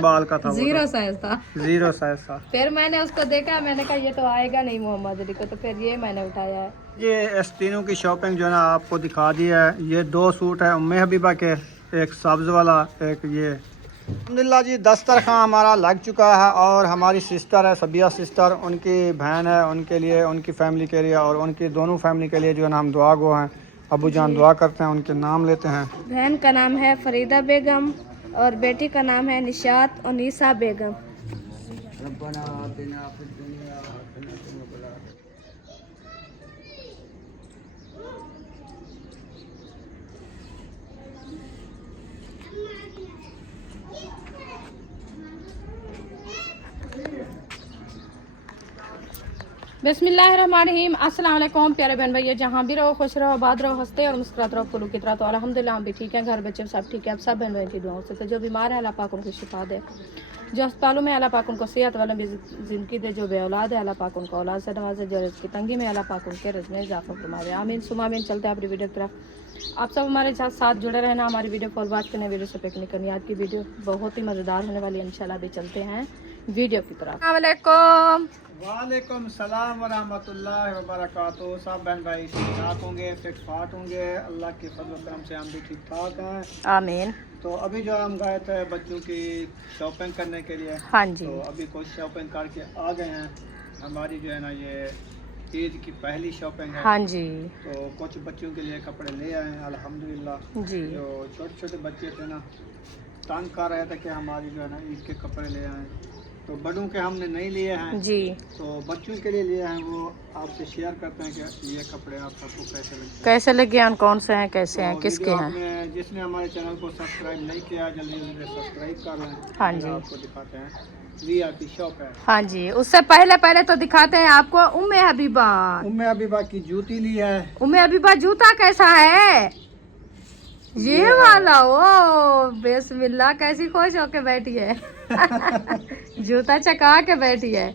बाल का था, जीरो साइज था। जीरो साइज था। फिर मैंने उसको देखा, मैंने कहा ये तो आएगा नहीं मोहम्मद अली को, तो फिर ये मैंने उठाया है। ये इस तीनों की शॉपिंग जो है ना आपको दिखा दी है। ये 2 सूट है उम्मे हबीबा के, एक सब्ज वाला, एक ये। अल्हम्दुलिल्लाह जी दस्तरखान हमारा लग चुका है और हमारी सिस्टर है सबिया सिस्टर, उनकी बहन है, उनके लिए, उनकी फैमिली के लिए और उनकी दोनों फैमिली के लिए जो है ना हम दुआ गो हैं। अबू जान दुआ करते हैं, उनके नाम लेते हैं। बहन का नाम है फरीदा बेगम और बेटी का नाम है निशात और नीसा बेगम। बिस्मिल्लाहिर्रहमानिर्रहीम। अस्सलाम वालेकुम प्यारे बहन भैया, जहाँ भी रहो खुश रहो, आबाद रहो, हंसते और मुस्कुराते रहो फूलों की तरह। तो अल्हम्दुलिल्लाह हम भी ठीक हैं, घर बच्चे सब ठीक है, अब सब बहन भाई की दुआओं से। तो जो बीमार है अल्लाह पाक उनको शिफा दे, जो अस्पतालों में अल्लाह पाक उनको सेहत वाला भी ज़िंदगी दे, जो बे औलाद है अल्लाह पाक उनको औलाद से नवाजे, जो रिज़्क़ की तंगी में अल्लाह पाक उनके रिज़्क़ में इजाफ़ा फरमावे, आमीन सुमा आमीन। चलते हैं अपनी वीडियो की तरफ। आप सब हमारे साथ जुड़े रहना, हमारी वीडियो फॉलो वॉच करने, वीडियो से पिकनिक करनी। आज की वीडियो बहुत ही मज़ेदार होने वाली है इंशाल्लाह। भी चलते हैं वीडियो की तरफ। अस्सलाम वालेकुम। वालेकुम सलाम व रहमतुल्लाहि व बरकातुहू। सब बहन भाई ठीक ठाक होंगे, फिट फाट होंगे, अल्लाह के फजल व करम से हम भी ठीक ठाक हैं, आमीन। तो अभी जो हम गए थे बच्चों की शॉपिंग करने के लिए, हाँ जी, तो अभी कुछ शॉपिंग करके आ गए हैं। हमारी जो है ना ये ईद की पहली शॉपिंग है। हाँ जी, तो कुछ बच्चों के लिए कपड़े ले आए हैं अल्हम्दुलिल्लाह जी। जो छोटे छोटे बच्चे थे ना तंग कर रहे थे कि हमारी जो है ना ईद के कपड़े ले आए, तो बड़ों के हमने नहीं लिए हैं जी, तो बच्चों के लिए लिए हैं। वो आपसे शेयर करते हैं कि ये कपड़े आप सबको कैसे लगते हैं, कैसे लगे हैं, कौन से हैं, कैसे हैं, तो किसके वीडियो हैं। आपने जिसने हमारे चैनल को सब्सक्राइब नहीं किया जल्दी जल्दी सब्सक्राइब कर लें। हाँ जी, आपको दिखाते हैं वीआईपी शॉप है। हाँ जी, उससे पहले पहले तो दिखाते हैं आपको उम्मे हबीबा। उम्मे हबीबा की जूती ली है। उम्मे हबीबा जूता कैसा है? ये वाला। ओ बिस्मिल्लाह, कैसी खुश होके बैठी है। जूता चका के बैठी है।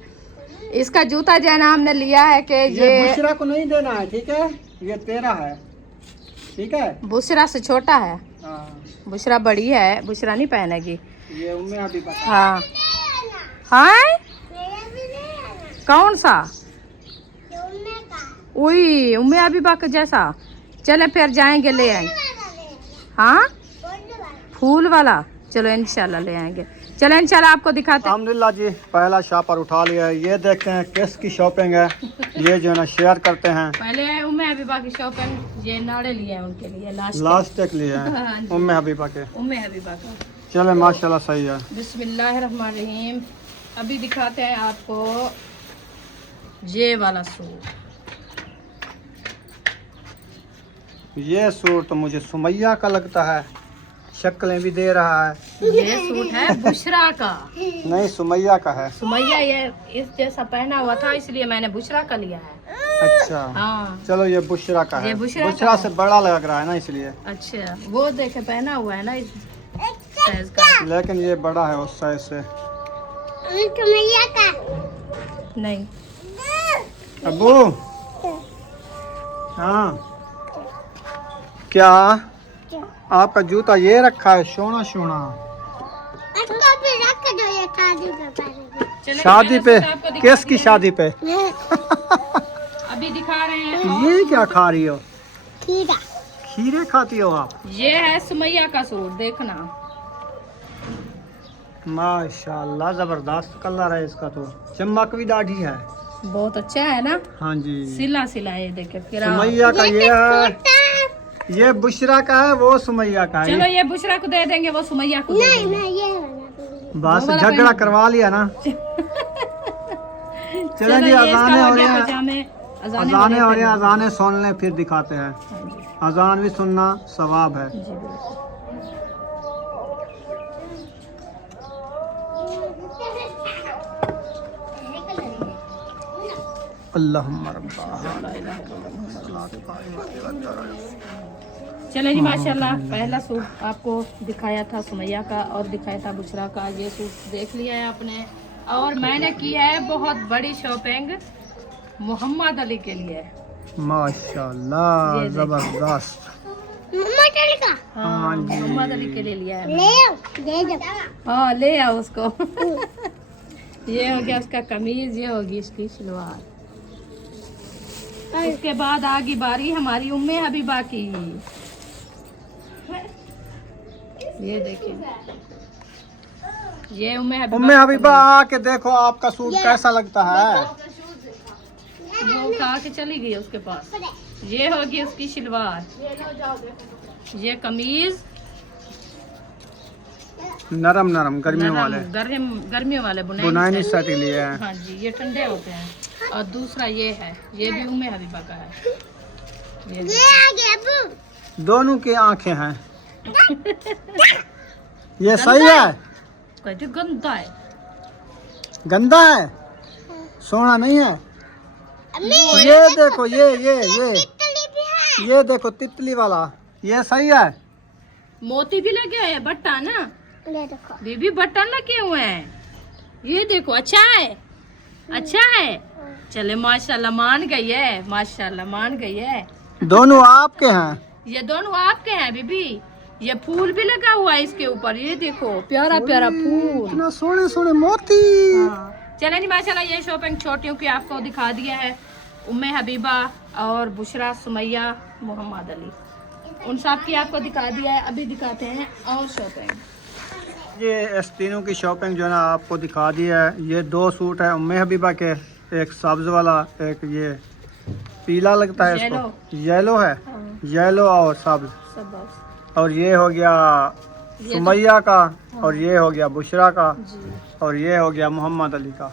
इसका जूता जो है ना हमने लिया है कि ये बुशरा को नहीं देना है, ठीक है, ये तेरा है, ठीक है। बुशरा से छोटा है, हाँ, बुशरा बड़ी है, बुशरा नहीं पहनेगी। ये उम्मे हबीबा का। हाँ हाँ, कौन सा? उई उम्मे हबीबा के जैसा। चले फिर जाएंगे ले आएंगे। हाँ फूल वाला, चलो इंशाल्लाह ले आएंगे। चलो इंशाल्लाह आपको दिखाते हैं। अल्हम्दुलिल्लाह जी पहला शॉपर उठा लिया है। ये देखते हैं किसकी शॉपिंग है, ये जो है ना शेयर करते हैं। पहले उम्मे हबीबा की शॉपिंग, ये नाड़े लिए हैं उनके लिए, लास्ट तक लिए हैं हाँ जी। उम्मे हबीबा के। उम्मे हबीबा का। चले माशाल्लाह सही है। बिस्मिल्लाहिर्रहमानिर्रहीम। अभी दिखाते हैं आपको ये वाला सूट। ये सूट तो मुझे सुमैया का लगता है, शक्लें भी दे रहा है। ये सूट है बुशरा का। नहीं सुमैया का है। सुमैया ये इस जैसा पहना हुआ था इसलिए मैंने बुशरा का लिया है। अच्छा हाँ चलो ये बुशरा का ये है। बुशरा बुशरा का से बड़ा लग रहा है ना इसलिए। अच्छा, वो देखे पहना हुआ है ना इस साइज का, लेकिन ये बड़ा है उस साइज से। नहीं। अबू हाँ क्या आपका जूता ये रखा है सोना सोना? शादी पे? किसकी शादी पे? अभी दिखा रहे हैं। ये क्या खा रही हो? खीरा। खीरे खाती हो आप? ये है सुमैया का सूट, देखना। माशाल्लाह जबरदस्त कलर है इसका, तो चमक भी दाढ़ी है। बहुत अच्छा है ना, हाँ जी सिला सिला ये देखे। फिर सुमैया का ये है, ये बुशरा का है, वो सुमैया का है। चलो ये बुशरा को दे देंगे, वो सुमैया को दे देंगे। बस झगड़ा करवा लिया ना। चलो जी अजाने हो रहे हैं, अजाने हो रहे हैं, अजाने सुन लें फिर दिखाते हैं। अजान भी सुनना सवाब है। अल्लाहुम्मा चलो जी माशाल्लाह। पहला सूट आपको दिखाया था सुमैया का और दिखाया था बुशरा का। ये सूट देख लिया है आपने, और मैंने की है बहुत बड़ी शॉपिंग मोहम्मद अली के लिए। माशाल्लाह जबरदस्त। हाँ मोहम्मद अली के लिए लिया है। ले हाँ ले आओ उसको। ये हो गया उसका कमीज, ये होगी इसकी सलवार। उसके बाद आगे बारी हमारी उम्मे हबीबा की। ये देखिए, ये उम्मे हबीबा आके देखो आपका सूट कैसा लगता है। वो उठा के चली गई उसके पास। ये होगी उसकी सलवार, ये कमीज नरम नरम गर्मियों वाले, गर्मियों वाले बुनाई सेट लिए हैं। हाँ जी, ये ठंडे होते हैं। और दूसरा ये है, ये भी उम्मे हबीबा का है। दोनों की आंखें हैं। ये सही है, कहते गंदा है। गंदा है, सोना नहीं है। ये देखो, ये देखो तितली वाला, ये सही है। मोती भी लगे हैं, बट्टा ना बीबी, बटन लगे हुए हैं। ये देखो, अच्छा है, अच्छा है। चले माशाल्लाह, मान गई है, माशाल्लाह मान गई है। दोनों आपके हैं। ये दोनों आपके हैं बीबी। ये फूल भी लगा हुआ है इसके ऊपर, ये देखो प्यारा प्यारा फूल, इतना सोने सोने मोती। हाँ। चले जी माशाल्लाह, ये शॉपिंग छोटियों की आपको दिखा दिया है। उम्मे हबीबा और बुशरा, सुमैया, मोहम्मद अली, उन सब की आपको दिखा दिया है। अभी दिखाते हैं और शॉपिंग। ये तीनों की शॉपिंग जो है ना आपको दिखा दी है। ये 2 सूट है उम्मे हबीबा के, एक सब्ज वाला, एक ये पीला लगता है इसको, येलो है, येलो और सब्ज। और ये हो गया सुमैया का, और ये हो गया बुशरा का, और ये हो गया मोहम्मद अली का।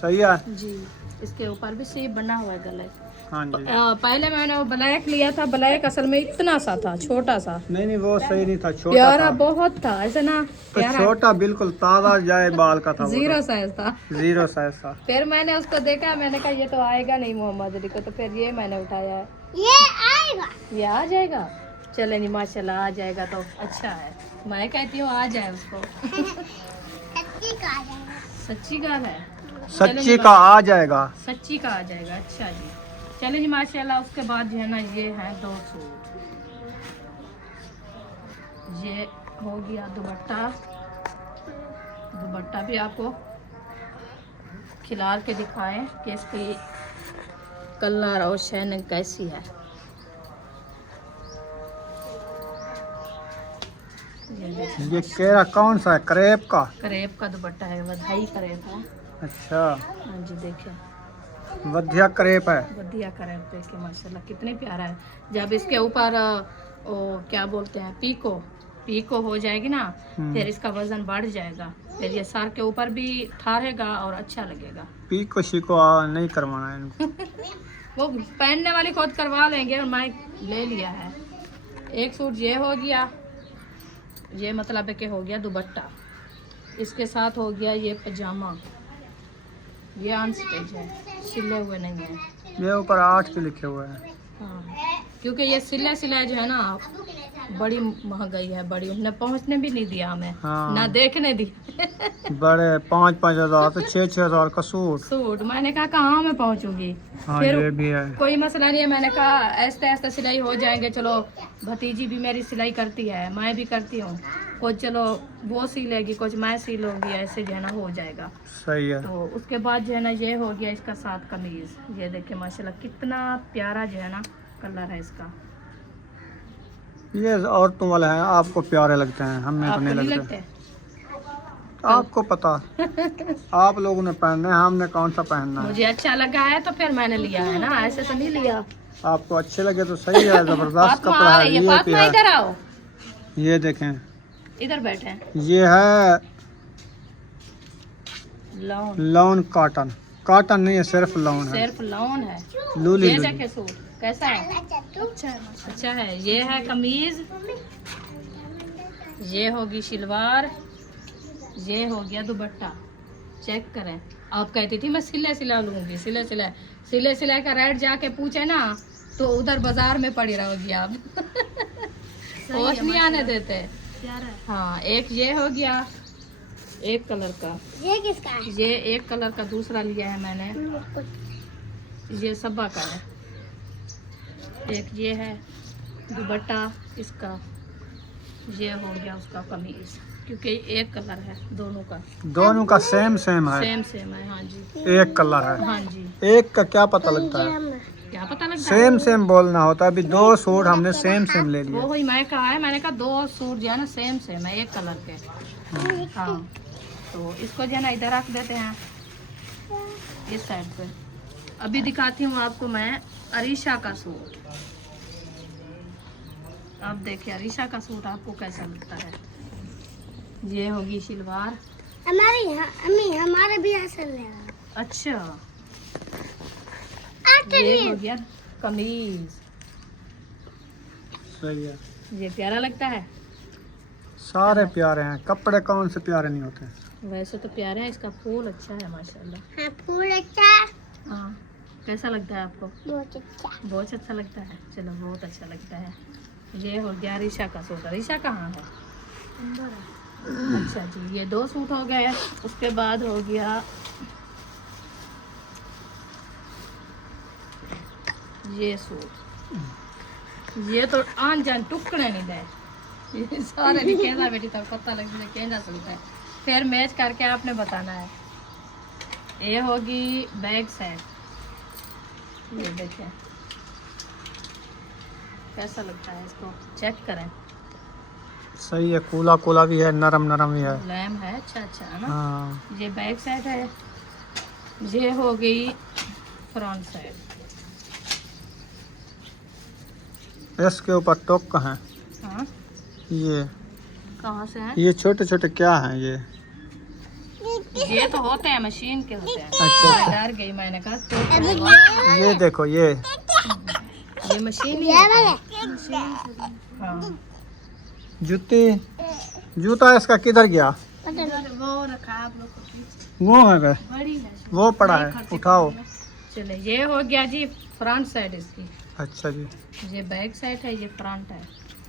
सही है जी। इसके ऊपर भी सेब बना हुआ है गले। हाँ जी। पहले मैंने वो ब्लैक लिया था, ब्लैक असल में इतना सा था, छोटा सा। नहीं वो सही नहीं था, छोटा प्यारा था। बहुत था ऐसा ना, तो छोटा बिल्कुल ताजा जाए बाल का था। 0 साइज था। 0 साइज था। फिर मैंने उसको देखा, मैंने कहा ये तो आएगा नहीं मोहम्मद अली को, तो फिर ये मैंने उठाया है। ये आएगा, ये आ जाएगा। चले नहीं माशाल्लाह, आ जाएगा तो अच्छा है। मैं कहती हूँ आ जाए उसको। सच्ची गाल है, सच्ची का आ जाएगा, सच्ची का आ जाएगा। अच्छा जी, चले जी माशाल्लाह। उसके बाद जो है ना, ये है 2 सूट। ये हो गया दुपट्टा। दुपट्टा भी आपको खिलार के दिखाएं कि इसकी कलर और शाइनिंग कैसी है। ये केरा कौन सा है? क्रेप का? करेब का दुपट्टा है, वधाई करेब है। अच्छा, हाँ जी, देखिए वधिया क्रेप है। वधिया करेब, देखिए माशाल्लाह कितने प्यारा है। जब इसके ऊपर वो क्या बोलते हैं, पीको हो जाएगी ना, फिर इसका वजन बढ़ जाएगा। फिर ये सर के ऊपर भी थारेगा और अच्छा लगेगा। पीको शिको नहीं करवाना है इनको। वो पहनने वाली खुद करवा लेंगे, और मैं ले लिया है। एक सूट ये हो गया, ये मतलब है कि हो गया दुपट्टा। इसके साथ हो गया ये पजामा। ये अनस्टिच है, सिले हुए नहीं है। ये ऊपर 8 के लिखे हुए हैं। हाँ, क्योंकि ये सिलाई जो है ना, बड़ी महंगाई है, बड़ी। उन्हें पहुंचने भी नहीं दिया हमें। हाँ। ना देखने दी। बड़े 5-5 हजार तो 6-6 हजार का सूट। मैंने कहा कहाँ मैं पहुंचूंगी। हाँ, फिर ये भी है। कोई मसला नहीं है, मैंने कहा ऐसे ऐसे सिलाई हो जाएंगे। चलो भतीजी भी मेरी सिलाई करती है, मैं भी करती हूँ, कुछ चलो वो सी लेगी, कुछ मैं सी लूँगी, ऐसे जो है ना हो जाएगा। सही है। तो उसके बाद जो है ना, ये हो गया इसका साथ कमीज। ये देखिए माशाल्लाह कितना प्यारा जो है ना कलर है इसका। ये औरतों वाले हैं, आपको प्यारे लगते हैं, हमें तो नहीं लगते। आपको पता। आप लोगों ने पहनना है, हमने कौन सा पहनना है। मुझे अच्छा लगा है तो फिर मैंने लिया है ना, ऐसे तो नहीं लिया। आपको अच्छे लगे तो सही है, जबरदस्त कपड़ा है। ये फातिमा इधर आओ, ये देखें, इधर बैठे। ये है लॉन। Lawn cotton. कॉटन नहीं है, सिर्फ लॉन है, सिर्फ लॉन है। लूली ये लूली। देखे सूट कैसा है, अच्छा है। ये है कमीज, ये होगी शलवार, ये हो गया दुपट्टा। चेक करें। आप कहती थी मैं सिला लूंगी, सिले का रेट जाके पूछे ना तो उधर बाजार में पड़ी रहोगी आप। होश नहीं आने देते। हाँ, एक ये हो गया, एक कलर का। ये किसका है? ये एक कलर का दूसरा लिया है मैंने, ये सब्बा का है। एक ये है, दुपट्टा इसका, ये हो गया उसका कमीज, क्योंकि एक कलर है दोनों का सेम सेम है, सेम है। हाँ जी, एक कलर है। हाँ जी। एक का क्या पता लगता है, क्या पता लगता है, सेम सेम बोलना होता है। अभी 2 सूट हमने सेम सेम ले लिए। वो वही मैं कहा है, मैंने कहा 2 सूट जो है ना सेम सेम है, एक कलर के। हाँ, तो इसको जो है ना इधर रख देते हैं इस साइड पे। अभी दिखाती हूँ आपको मैं अरीशा का सूट। अब देखिए अरीशा का सूट आपको कैसा लगता है। ये होगी सलवार। हमारे भी ऐसा लेगा। अच्छा, ये हो गया कमीज। सही है, ये प्यारा लगता है। सारे प्यारे हैं, कपड़े कौन से प्यारे नहीं होते। वैसे तो प्यारे हैं, इसका फूल अच्छा है माशाल्लाह। हाँ, फूल अच्छा। हाँ, कैसा लगता है आपको? बहुत अच्छा। बहुत अच्छा लगता है, चलो बहुत अच्छा लगता है। ये हो गया अरीशा का सूट। अरीशा कहाँ है? अच्छा जी, ये 2 सूट हो गए। उसके बाद हो गया ये सूट। ये तो आन जान टुकड़े नहीं दे, ये सारे निकेला बेटी तक पता लग जाए कहना चलता है। फिर मैच करके आपने बताना है। ये होगी बैक साइड, ये देखिए कैसा लगता है, इसको चेक करें। सही है, कूला कूला भी है, नरम नरम भी है। लैम है, अच्छा अच्छा है ना। हाँ, ये बैक साइड है, ये हो गई फ्रंट साइड। इसके ऊपर टोक का है। हाँ, ये कहाँ से है? ये छोटे छोटे क्या हैं ये? ये तो होते हैं, मशीन के होते हैं। अच्छा। मैं डर गई, मैंने कहा तो ये देखो, ये मशीन ही होते हैं। हाँ, जूता इसका किधर गया? वो रखा है आप लोग को पीछे। वो है क्या? बड़ी है, वो पड़ा है, उठाओ। चले ये हो गया जी फ्रंट साइड इसकी। अच्छा जी, ये बैक साइड है, ये फ्रंट है।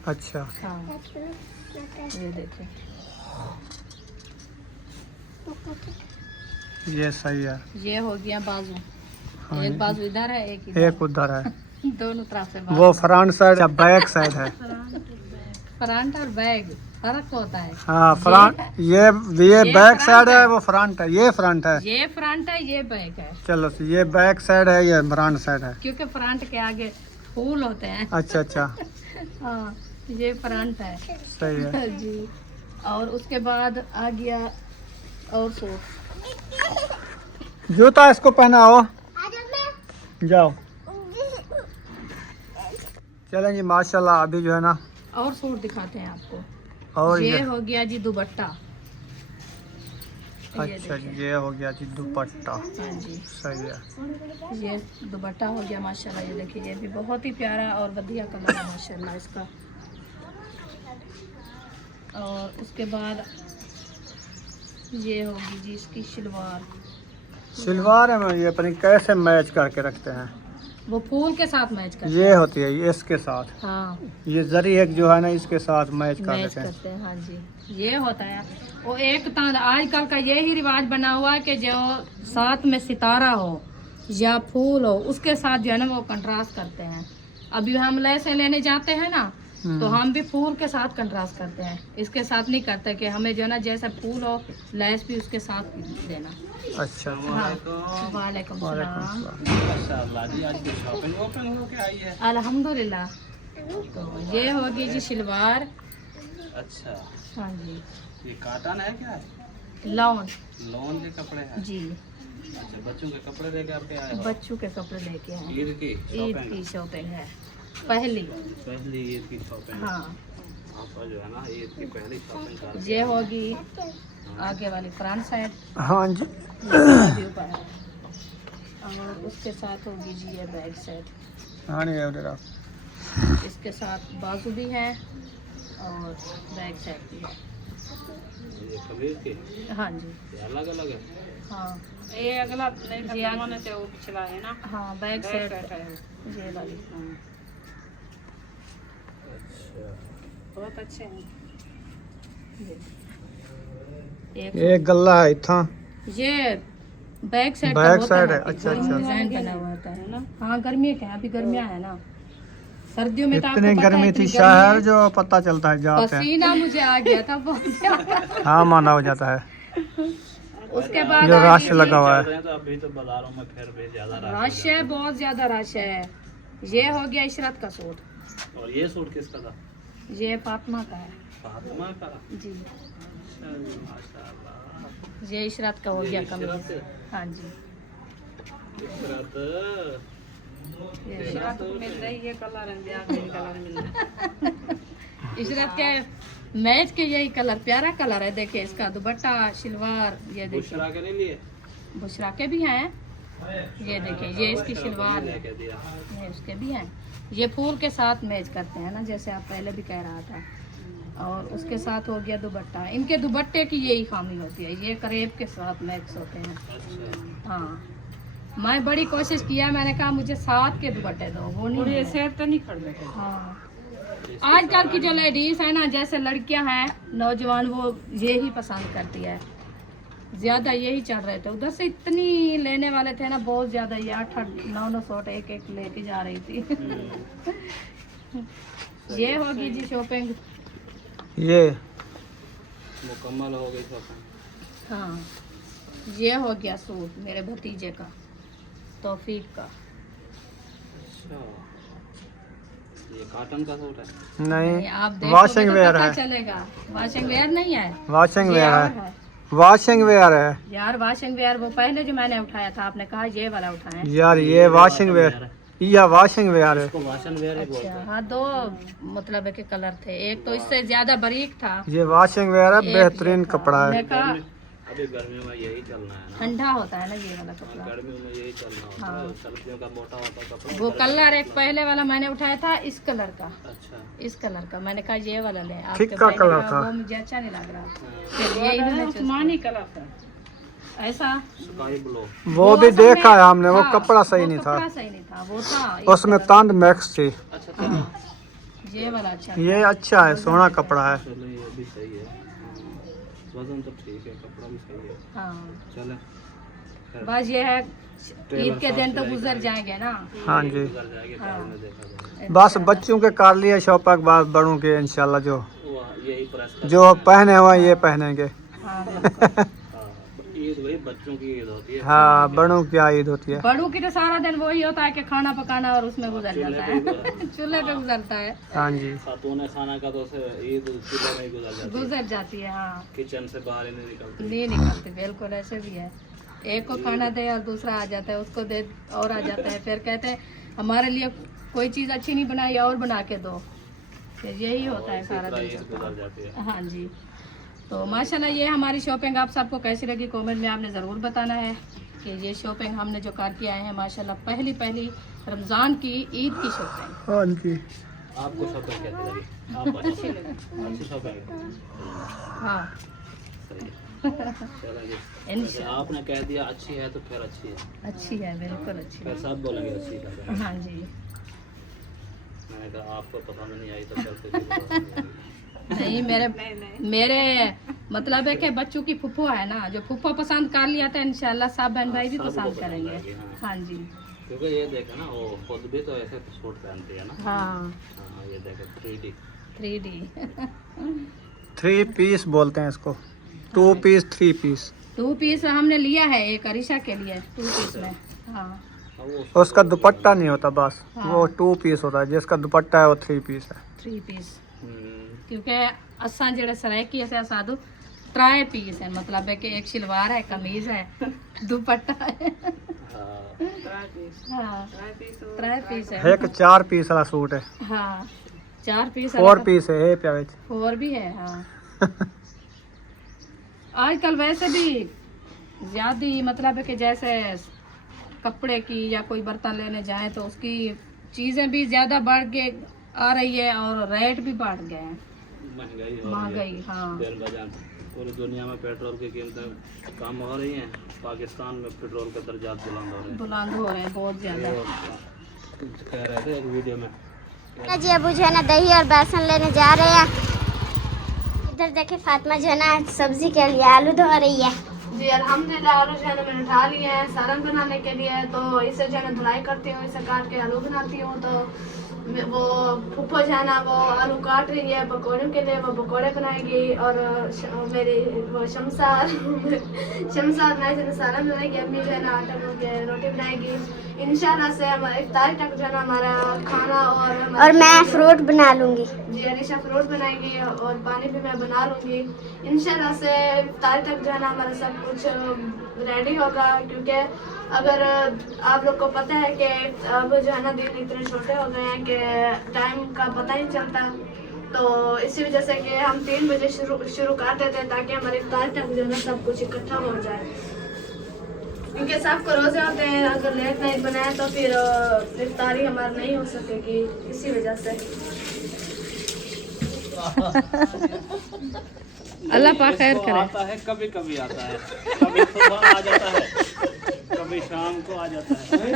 अच्छा। हाँ, ये देखिए ये सही है। ये हो गया बाजू। हाँ, एक बाजू इधर है, एक इधर। एक उधर है। दोनों तरफ से वो फ्रंट साइड, बैक साइड है। फ्रंट और बैक फर्क होता है। हाँ, फ्रंट ये बैक front साइड है, है। वो फ्रंट है, ये फ्रंट है। ये फ्रंट है, ये बैक है, चलो, ये बैक साइड है, ये फ्रंट साइड है। क्योंकि फ्रंट के आगे फूल होते हैं। अच्छा अच्छा, हाँ, ये फ्रंट है। सही है। जी, और उसके बाद आ गया और सूट। जूता इसको पहनाओ, जाओ। चलें जी, माशाल्लाह। अभी जो है ना और सूट दिखाते हैं आपको। और ये हो गया जी दुपट्टा। ये अच्छा जी, देखिए। ये हो गया जी दुपट्टा। हाँ जी, सही है। ये दुपट्टा हो गया माशाल्लाह। ये देखिए, ये भी बहुत ही प्यारा और बढ़िया कलर है माशाल्लाह इसका। और उसके बाद ये होगी जी इसकी सिलवार में ये अपनी कैसे मैच करके रखते हैं? वो फूल के साथ मैच करते ये होती है, ये इसके साथ। हैं। हाँ, ये जरी एक जो है ना, इसके साथ मैच कर मैच देते हैं। करते हैं। हाँ जी, ये होता है। वो एक आजकल का यही रिवाज बना हुआ है कि जो साथ में सितारा हो या फूल हो, उसके साथ जो है ना वो कंट्रास्ट करते हैं। अभी हम लेसे लेने जाते हैं ना, तो हम भी फूल के साथ कंट्रास्ट करते हैं, इसके साथ नहीं करते कि हमें जो है ना जैसा फूल हो लैस भी उसके साथ देना। अच्छा। हाँ, वालेकुम सलाम। अल्हम्दुलिल्लाह। तो ये होगी जी सलवार। अच्छा, हाँ जी, ये काटन है क्या? लॉन के कपड़े हैं जी। अच्छा, बच्चों के कपड़े लेके आपके आए हो? बच्चों के कपड़े लेके आए। ईद की ईद की शॉपिंग है, पहली। पहली ईद की शॉपिंग। हाँ, आपका जो है ना ईद की पहली शॉपिंग कर ये होगी आगे वाली फ्रंट साइड, हाँ जी, भी ऊपर है। और उसके साथ होगी जी ये बैक साइड। हाँ नहीं उधर आप। इसके साथ बाजू भी है और बैक साइड भी है। ये कमीज की हाँ जी, ये अलग अलग है। हाँ, ये अगला होने से वो पिछला है ना, हाँ बैक साइड है। ये वाली। अच्छा, बहुत अच्छे हैं। एक एक गला है इतना। ये बैक साइड बैक साइड है, अच्छा, अच्छा। डिजाइन बना हुआ होता है ना। हाँ, गर्मी का है, अभी गर्मियाँ है ना, सर्दियों में तो आपको इतनी पता है, गर्मी इतनी थी गर्मी शहर है। जो पता चलता है जाते हैं। पसीना मुझे आ गया था बहुत ज्यादा। हाँ माना हो जाता है। उसके बाद जो आ रश गई- लगा हुआ चल है। रहे हैं तो अभी तो बाजारों में फिर भी ज्यादा रश है, बहुत ज्यादा रश है। ये हो गया इशरत का सूट, और ये सूट किसका था? ये फातिमा का है फातिमा का। जी। माशाल्लाह। ये इशरत का हो गया इशरत कमीज। है? हाँ जी, इशरत ये इशरत को मिल रही है कलर, ग्रीन कलर मिल रहा है। इशरत के मैच के यही कलर, प्यारा कलर है। देखिए इसका दुपट्टा, शलवार, ये देखिए बुशरा के नहीं लिए? बुशरा के भी हैं। ये देखिए ये इसकी शलवार है, लेके दिया। ये उसके भी हैं। ये फूल के साथ मैच करते हैं ना, जैसे आप पहले भी कह रहा था। और उसके साथ हो गया दुपट्टा। इनके दुपट्टे की यही खामी होती है, ये करेब के साथ मैच होते हैं। अच्छा। हाँ, मैं बड़ी कोशिश किया, मैंने कहा मुझे साथ के दुपट्टे दो, वो नहीं और ये है। सेट तो नहीं खरीदे थे। हाँ, आजकल की जो लेडीज है ना, जैसे लड़कियां हैं नौजवान, वो यही पसंद करती है, ज्यादा यही चल रहे थे। उधर से इतनी लेने वाले थे ना, बहुत ज्यादा, ये 8-9 सूट एक एक लेके जा रही थी। ये होगी जी शॉपिंग। ये मुकम्मल हो गई शॉपिंग। हाँ, ये हो गया सूट मेरे भतीजे का, तौफीक का। अच्छा, ये कॉटन का सूट है? नहीं, आप देखोगे वॉशिंग तो वेयर पता है। चलेगा। वॉशिंग वेयर नहीं है, वॉशिंग ये वेयर और है। है। वॉशिंग वेयर है यार वॉशिंग वेयर वो पहले जो मैंने उठाया था, आपने कहा ये वाला उठाया। यार, ये वॉशिंग वेयर, यह वॉशिंग वेयर है। इसको वाशन वेयर ही बोलते अच्छा हैं। हाँ, दो मतलब है कि कलर थे, एक तो इससे ज्यादा बारीक था। ये वॉशिंग वेयर है, एक बेहतरीन ये था। कपड़ा है। हमने कहा अभी गर्मियों में यही चलना है ना। ठंडा होता है ना ये वाला कपड़ा। गर्मियों में यही चलना होता हाँ। है, सर्दियों का मोटा होता है कपड़ा। वो गर्मियों कलर में एक पहले वाला मैंने उठाया था इस कलर का, अच्छा। इस कलर का। मैंने कहा ये वाला ले, ठीक आपके का भाई ने कलर कहा, था। वो मुझे अच्छा नहीं लग रहा, हाँ, फिर यही मैंने choose उस्मानी कलर था। किया। ऐसा स्काई ब्लू। वो भी असल देखा में- है हमने, वो हाँ, कपड़ा सही वो नहीं था, कपड़ा सही नहीं था, वो था इस उसमें कलर तंद मैक्स थी। अच्छा चलो, ये वाला अच्छा था। ये अच्छा है, सोना कपड़ा है। चलो ये भी सही है। वजन तो ठीक है, कपड़ा भी सही है। हाँ, चले बस ये है, ईद के दिन तो गुजर जाएंगे ना। हाँ जी, गुजर जाएगी, हाँ। बाद में देखा जाएगा। बस बच्चों के कर लिए शौपक, बाद बड़ों के इंशाल्लाह जो वो यही प्रेस कर जो पहने हुए ये पहनेंगे। हाँ, बिल्कुल। हाँ, ईद वही बच्चों की ईद होती है। हाँ, बड़ों की ईद होती है। बड़ों की तो सारा दिन वही होता है कि खाना पकाना, और उसमें गुजर जाता है, चूल्हे पे गुजरता है, हाँ जी, खातून खाना का तो उसे ईद चूल्हे में ही गुजर जाती है। गुजर जाती है। हाँ, किचन से बाहर ही नहीं निकलती। नहीं निकलते, बिल्कुल ऐसे भी है। एक को खाना दे और दूसरा आ जाता है, उसको दे और आ जाता है, फिर कहते हैं हमारे लिए कोई चीज़ अच्छी नहीं बनाई और बना के दो, फिर यही होता है सारा दिन ईद चलता गुजर है। जाती है। हाँ जी, तो माशाल्लाह ये हमारी शॉपिंग आप सबको कैसी लगी कमेंट में आपने ज़रूर बताना है कि ये शॉपिंग हमने जो करके आए हैं माशाल्लाह पहली रमज़ान की ईद की शॉपिंग। हाँ जी। आपको शॉपिंग कैसी लगी? आपको अच्छी लगी? अच्छी शॉपिंग है। हाँ, सही है। चलो जी। वैसे आपने कह दिया अच्छी है तो फिर अच्छी है, अच्छी है, बिल्कुल अच्छी फिर है। सब बोलेंगे अच्छी है। हाँ जी, मैंने कहा आपको पसंद नहीं आई तो फिर किसी को पसंद नहीं आई। नहीं मेरे मतलब है कि बच्चों की फुफ्फो है ना, जो फुफ्फो पसंद कर लिया था इंशाल्लाह सब बहन भाई भी सबको पसंद पसंद करेंगे। आएगी, हाँ। हाँ जी, क्योंकि ये देखे ना, वो खुद भी तो ऐसे सूट पहनती है ना। हाँ, हाँ, ये देखे 3D। 3D 3 पीस बोलते हैं इसको, 2 पीस 3 पीस। 2 पीस हमने लिया है, एक अरीशा के लिए 2 पीस में। हाँ, अब वो उसका दुपट्टा नहीं होता, बस हाँ। वो 2 पीस होता है, जिसका दुपट्टा है वो 3 पीस है। 3 पीस, हम्म, क्योंकि असा जेड़े सरायकी असे साधु 3 पीस है, मतलब है कि एक शलवार है, कमीज है, दुपट्टा है। हाँ, ट्राई पीस, हाँ, ट्राई पीस और 3 पीस है। एक 4 पीस वाला सूट है, हाँ, 4 पीस 4 पीस है ये प्यारे। 4 भी है। हाँ, आजकल वैसे भी ज्यादा मतलब है कि जैसे कपड़े की या कोई बर्तन लेने जाए तो उसकी चीजें भी ज्यादा बढ़ के आ रही है और रेट भी बढ़ गए हैं, महंगाई हो रही है। महंगाई। हाँ, बेर बजान पूरी दुनिया में पेट्रोल की कीमतें कम हो रही हैं, पाकिस्तान में पेट्रोल के दर्जात बुलंद हो रहे हैं। बुलंद हो रहे हैं बहुत ज्यादा। वो कह रहे थे एक वीडियो में, जी अबू जो है ना दही और बेसन लेने जा रहे हैं। इधर देखे फातिमा जो है ना सब्जी के लिए आलू धो रही है। जी अल्हम्दुलिल्लाह, आलू जो है ना मैंने उठा लिए हैं सालन बनाने के लिए, तो इसे जो है ना धुलाई करती हूँ, इसे काट के आलू बनाती हूँ। तो वो फूफो जाना वो आलू काट रही है पकौड़ों के लिए, वो पकौड़े बनाएगी। और मेरी वो शमसार मैं सालन बनाएगी, अम्मी जो है ना आटा गूंद के रोटी बनाएगी। इंशाल्लाह से हमारा इफ्तार तक जो है ना हमारा खाना और मैं फ्रूट बना लूँगी। जी अनिशा फ्रूट बनाएगी और पानी भी मैं बना लूँगी। इंशाल्लाह से इफ्तार तक जो है ना हमारा सब कुछ रेडी होगा, क्योंकि अगर आप लोग को पता है कि अब जो है ना दिन इतने छोटे हो गए हैं कि टाइम का पता नहीं चलता, तो इसी वजह से कि हम 3 बजे शुरू कर देते हैं ताकि हमारे इफ्तार तक जो है ना सब कुछ इकट्ठा हो जाए, क्योंकि सबको रोज़े होते हैं। अगर लेट नाइट बनाए तो फिर इफ्तारी हमारी नहीं हो सकेगी, इसी वजह से। अल्लाह पाक खैर करे। आता है कभी कभी आता है, कभी सुबह आ जाता है, कभी शाम को आ जाता है।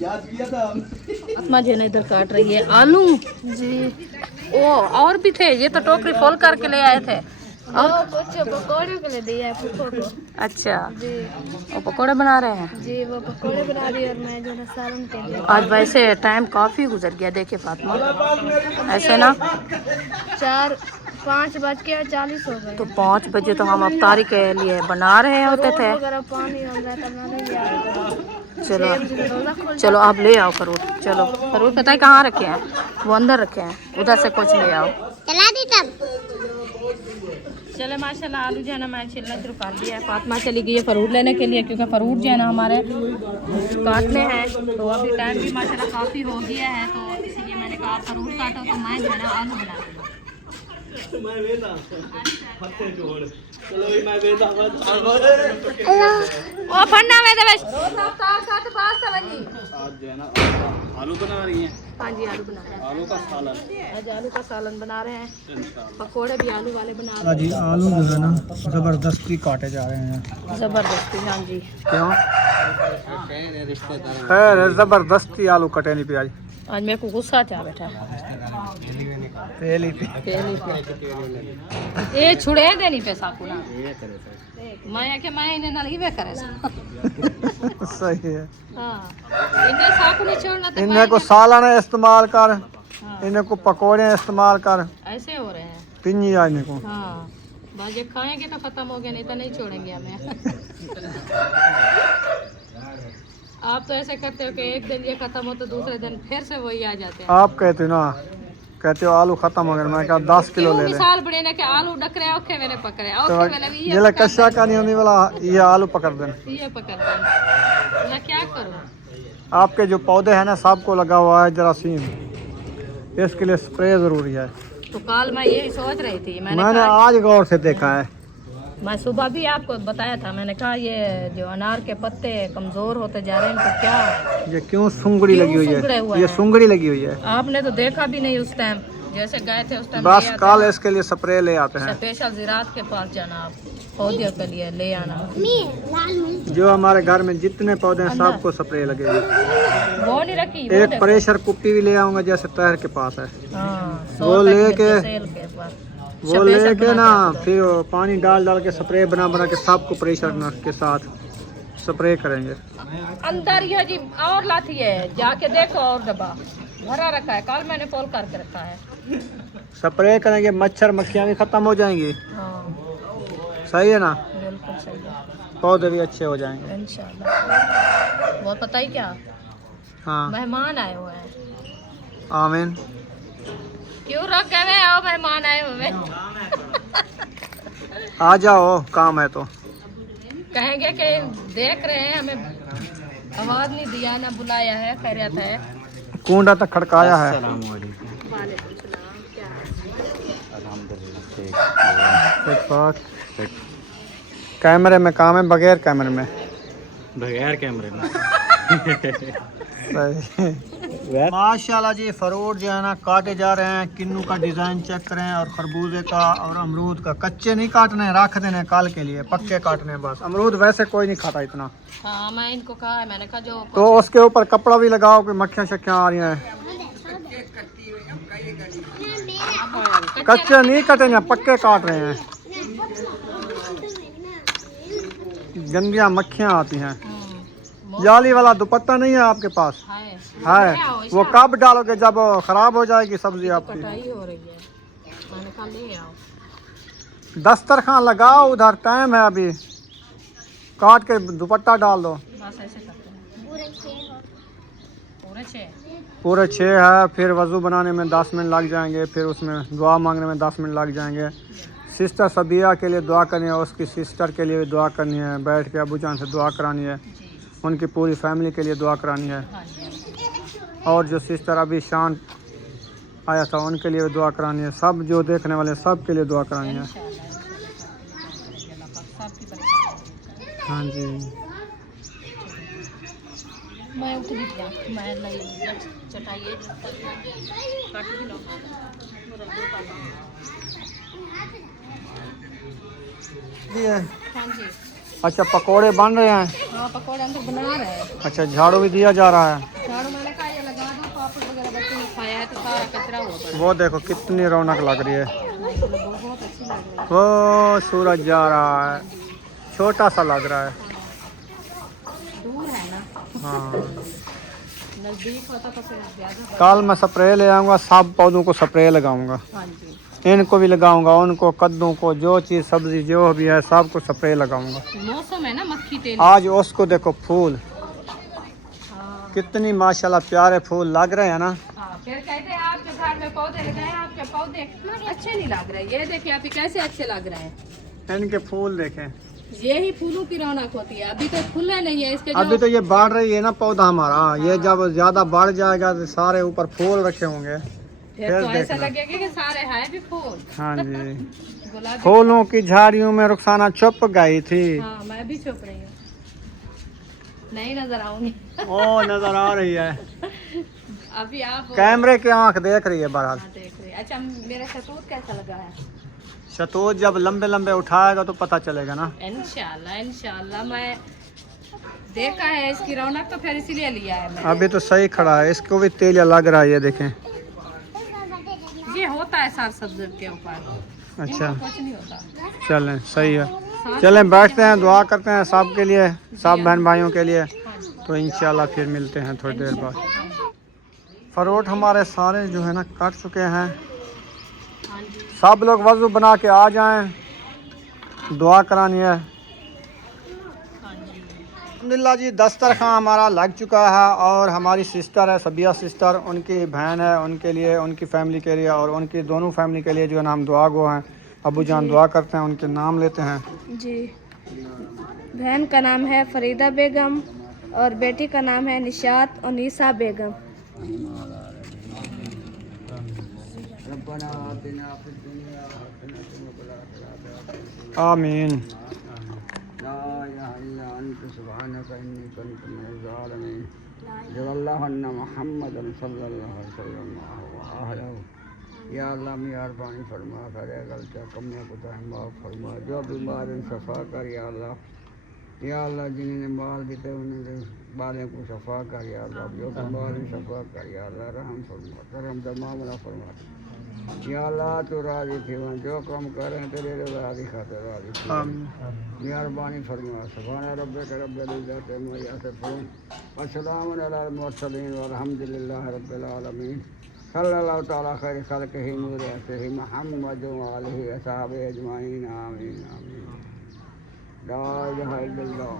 याद किया था आसमा जी ने इधर काट रही है आलू जी। ओ और भी थे, ये तो टोकरी फुल करके ले आए थे। और कुछ पकौड़े के लिए दिया है फूफो को। अच्छा जी वो पकोड़े बना रहे हैं जी, वो पकौड़े बना रही है और मैं जो है सालन के लिए। आज। वैसे टाइम काफ़ी गुजर गया, देखिए फातिमा ऐसे ना 5:40 हो गए। तो 5 बजे तो हम अफ्तारी के लिए बना रहे होते थे। अगर पानी हो रहा था मैंने लिया। चलो चलो आप ले आओ फ्रूट। चलो फ्रूट पता है कहाँ रखे हैं, वो अंदर रखे हैं, उधर से कुछ ले आओ। चला दी तब। चले माशाल्लाह आलू जो है ना मैं छिलना शुरू कर दिया है। फातिमा चली गई है फ्रूट लेने के लिए, क्योंकि फ्रूट जो है ना हमारे काटने हैं। तो अभी टाइम भी माशाल्लाह काफ़ी हो गया है, तो इसीलिए मैंने कहा फ्रूट काटो तो मैं जो है ना आलू बना दूँगा। मैं वेदा हत्ते जोड़ चलो मैं वेदा ओ फन्ना में दे बस तार काट पास था वही। आज जो है ना आलू बना रही हैं। हाँ जी आलू बना रहे हैं, आलू का सालन आज आलू का सालन बना रहे हैं, इंशाल्लाह। पकोड़े भी आलू वाले बना रहे जी आलू जो है ना ज़बरदस्ती काटे जा रहे हैं। हैं ज़बरदस्ती। हाँ जी क्यों? खैर ज़बरदस्ती आलू कटे नहीं पियाज आज मेरे को गुस्सा आ बैठा है। तेल ही ये छुड़े देनी पे साकू ना मैं के मैं इन्हें ना लीवे करे। सही है। हां इन्हें साकू नहीं छोड़ना तो इन्हें को सालन इस्तेमाल कर, इन्हें को पकोड़े इस्तेमाल कर, ऐसे हो रहे हैं। पिन्नी आ इन्हें को। हाँ बाजे खाएंगे तो खत्म हो गया, नहीं तो नहीं छोड़ेंगे हमें। आप तो ऐसे करते हो कि एक दिन ये खत्म हो तो दूसरे दिन फिर से वही आ जाते हैं। आप कहते हो ना, कहते हो आलू खत्म हो गया, मैं कहा 10 किलो ले ले। मिसाल बड़े ने के आलू डकरे ओखे मैंने पकड़े तो ओखे मैंने भी ये कशा का नहीं होने वाला, ये आलू पकड़ दें। ये पकड़ दे मैं क्या करूं। आपके जो पौधे हैं ना सबको लगा हुआ है जरासीम, इसके लिए स्प्रे ज़रूरी है। तो कल मैं यही सोच रही थी, मैंने आज गौर से देखा है। मैं सुबह भी आपको बताया था, मैंने कहा ये जो अनार के पत्ते कमजोर होते जा रहे हैं, इनको क्या ये क्यों सुंगड़ी लगी हुई सुंगड़े है, हुए ये हैं? सुंगड़ी लगी हुई है। आपने तो देखा भी नहीं उस टाइम, जैसे गए थे उस टाइम बस कल इसके लिए स्प्रे ले आते हैं। स्पेशल ज़राअत के पास जाना, आप पौधों के लिए ले आना। जो हमारे घर में जितने पौधे हैं सबको स्प्रे लगेगी। वो नहीं रखी एक प्रेशर कुप्पी भी ले आऊंगा जैसे तहर के पास है, हाँ, वो लेके पास वो लेके ना फिर पानी डाल डाल के स्प्रे बना बना के सबको प्रेशर के साथ स्प्रे करेंगे। अंदर ये जी और लाती है, जाके देखो और डब्बा भरा रखा है, कल मैंने फॉल करके रखा है। स्प्रे करेंगे मच्छर मक्खियाँ भी खत्म हो जाएंगी। हाँ सही है ना, बिल्कुल सही है, पौधे भी अच्छे हो जाएंगे इंशाल्लाह। वो पता ही क्या हाँ मेहमान आए हुए हैं। आमीन। क्यों रखे हुए आओ मेहमान आए हुए। आ जाओ, काम है तो। कहेंगे कि देख रहे हैं, हमें आवाज नहीं दिया ना बुलाया है, खैरियत है। कूंडा तक खड़काया है। कैमरे में काम है, बगैर कैमरे में बगैर कैमरे में। माशाल्लाह जी फ्रूट जो है ना काटे जा रहे हैं। किन्नू का डिज़ाइन चेक करें, और खरबूजे का और अमरूद का। कच्चे नहीं काटने, रख देने कल के लिए, पक्के काटने बस। अमरूद वैसे कोई नहीं खाता इतना। हाँ मैं इनको कहा है, मैंने कहा जो तो उसके ऊपर कपड़ा भी लगाओ कि मक्खियाँ शक्खियाँ आ रही हैं। कच्चे नहीं कटेंगे, पक्के काट रहे हैं, गंदियाँ मक्खियाँ आती हैं। जाली वाला दुपट्टा नहीं है आपके पास? है। वो कब डालोगे? जब खराब हो जाएगी सब्जी आपकी। कटाई हो रही है, मैंने कहा ले आओ। दस्तरखान लगाओ, उधर टाइम है अभी, काट के दुपट्टा डाल दो। बस ऐसे करते हैं। पूरे 6 है। फिर वज़ू बनाने में 10 मिनट लग जाएंगे, फिर उसमें दुआ मांगने में 10 मिनट लग जाएंगे। सिस्टर सबिया के लिए दुआ करनी है, उसकी सिस्टर के लिए भी दुआ करनी है, बैठ के अबू जान से दुआ करानी है, उनकी पूरी फैमिली के लिए दुआ करानी है। और जो सिस्टर अभी शान आया था उनके लिए भी दुआ करानी है। सब जो देखने वाले सब के लिए दुआ करानी है। हाँ जी। मैं उठ गया, मैं नहीं चटाइए काट भी लो। हाँ जी। अच्छा, पकोड़े बन रहे हैं? हाँ, पकौड़े अंदर बना रहे हैं। अच्छा, झाड़ू भी दिया जा रहा है? झाड़ू मैंने कहा ये लगा दो, पापड़ वगैरह बच्चे ने खाया है तो सारा कचरा हुआ पड़ा। वो देखो कितनी रौनक लग रही है। बहुत अच्छी लग रही है। वो सूरज जा रहा है, छोटा सा लग रहा है। दूर है ना। हाँ। नजदीक होता तो फिर ज्यादा। कल मैं स्प्रे ले आऊँगा, सब पौधों को स्प्रे लगाऊंगा। हाँ जी। इनको भी लगाऊंगा, उनको, कद्दू को, जो चीज़ सब्जी जो भी है सब को स्प्रे लगाऊंगा। मौसम है ना मक्खी तेल। आज उसको देखो फूल हाँ। कितनी माशाल्लाह प्यारे फूल लग रहे हैं ना। हाँ, फिर कहते हैं आपके घर में पौधे लगाए, आपके पौधे अच्छे नहीं लग रहे। ये देखिए आप कैसे अच्छे लग रहे हैं। इनके फूल देखें, यही फूलों की रौनक होती है। अभी तो फूले नहीं है इसके। अभी तो ये बढ़ रही है ना पौधा हमारा। ये जब ज्यादा बढ़ जाएगा तो सारे ऊपर फूल रखे होंगे, फिर तो ऐसा लगेगा कि सारे हैं भी फूल। हाँ जी। गुलाबी। फूलों की झाड़ियों में रुखसाना छुप गई थी। हाँ, मैं भी छुप रही हूँ, नहीं नजर आऊंगी। ओ नजर आ रही है, अभी आप कैमरे की आंख देख रही है बहरहाल। हाँ, देख रही। अच्छा, मेरा शतूत कैसा लगा है? शतूत जब लंबे लंबे उठाएगा तो पता चलेगा ना। इंशाल्लाह इंशाल्लाह। मैं देखा है इसकी रौनक तो फिर इसीलिए लिया है मैंने। अभी तो सही खड़ा है, इसको भी तेलिया लग रहा है, ये देखें। ये होता है सार सब्जी के ऊपर। अच्छा, इनको कुछ नहीं होता। चलें सही है। चलें बैठते हैं, दुआ करते हैं सब के लिए, सब बहन भाइयों के लिए। तो इंशाल्लाह फिर मिलते हैं थोड़ी देर बाद। फरोट हमारे सारे जो है ना कट चुके हैं। सब लोग वज़ू बना के आ जाएं, दुआ करानी है। अल्हम्दुलिल्लाह जी, दस्तरखान हमारा लग चुका है और हमारी सिस्टर है सबिया सिस्टर, उनकी बहन है, उनके लिए, उनकी फैमिली के लिए और उनकी दोनों फैमिली के लिए जो है ना हम दुआ गो हैं। अबू जान दुआ करते हैं, उनके नाम लेते हैं जी। बहन का नाम है फरीदा बेगम और बेटी का नाम है निशात और निशा बेगम। आमीन। या अल्लाह मेहरबानी फरमा करे गलतियाँ कमियाँ कोताही माफ़ फरमा, जो बीमार शफा कर या अल्लाह। या अल्लाह जिन्होंने माल बीते उन्हें बालें को शफा कर या अल्लाह, जो बीमार शफा कर या अल्लाह, रहम फरमा, करम मामला फरमा। या अल्लाह तो राजी थे वहाँ जो कम करें तेरे राजी खाते राजी थे, मेहरबानी फरमा। सुभान रब्बिक रब्बिल इज्जति अम्मा यसिफून व सलामुन अलल मुरसलीन वल्हम्दुलिल्लाहि रब्बिल आलमीन। सल्लल्लाहु तआला खैर खल्क़िही नूर अहसिही मुहम्मद व आलिहि असहाबिही अजमाइन। आमीन आमीन। ला इलाहा इल्लल्लाह।